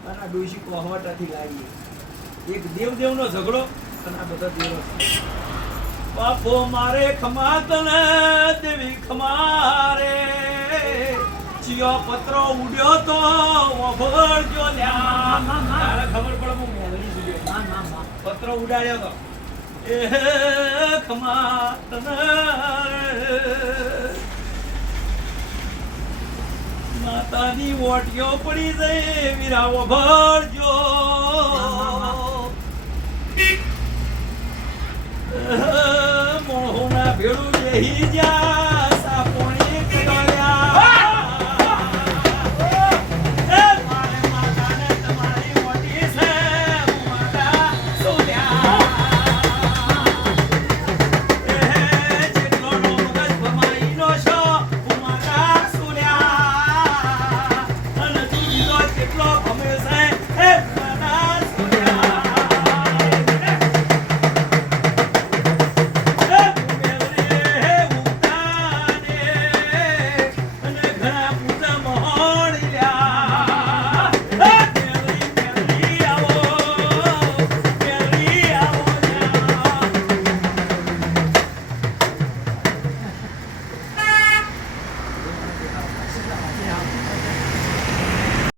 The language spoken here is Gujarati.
મારા ડોશી કોહવટાથી લાવીએ એક દેવનો ઝઘડો અને આ બધા દેવો બાપો મારે ખમાતને દેવી ખમારે ચિયો પત્રો ઉડ્યો તો વભળજો લ્યા તારે ખબર પડે હું મેલડી સુજો પત્રો ઉડાડ્યો તો એ ખમાતને માતાની ઓટીઓ પડી જઈ વીરાવો ભરજો મોહના ભેળું બેહી જા